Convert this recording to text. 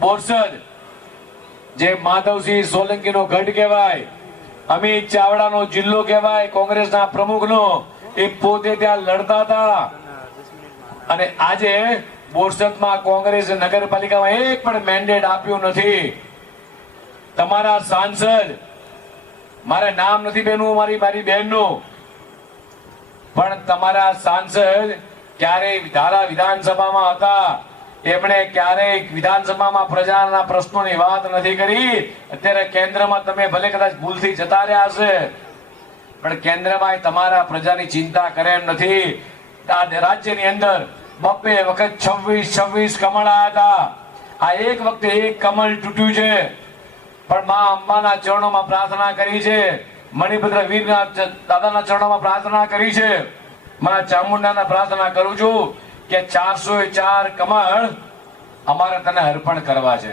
બોરસદ જે માધવસિંહ સોલંકીનો ગઢ કહેવાય, અમિત ચાવડાનો જિલ્લો કહેવાય, કોંગ્રેસના પ્રમુખનો, એ પોતે ત્યાં લડતા હતા. અને આજે બોરસદમાં કોંગ્રેસે નગરપાલિકામાં એક પણ મેન્ડેટ આપ્યું નથી. તમારા સાંસદ, મારે નામ નથી બેનું, મારી બહેનનું, પણ તમારા સાંસદ ક્યારેય ધારા વિધાનસભામાં હતા, એમણે ક્યારેય વિધાનસભામાં પ્રજાના પ્રશ્નોની વાત નથી કરી. અત્યારે કેન્દ્રમાં તમે ભલે કદાચ ભૂલથી જતા રહ્યા હશે, પણ કેન્દ્રમાં તમારા પ્રજાની ચિંતા કરે એમ નથી. આ રાજ્યની અંદર 2 વખત 26 કમળ આવ્યા હતા. આ એક વખતે એક કમળ તૂટ્યું છે, પણ મા અંબાના ચરણોમાં પ્રાર્થના કરી છે, મણિભદ્ર વીરના દાદાના ચરણોમાં પ્રાર્થના કરી છે. મારા ચામુંડાના પ્રાર્થના કરું છું કે 404 કમળ અમારે તને અર્પણ કરવા છે.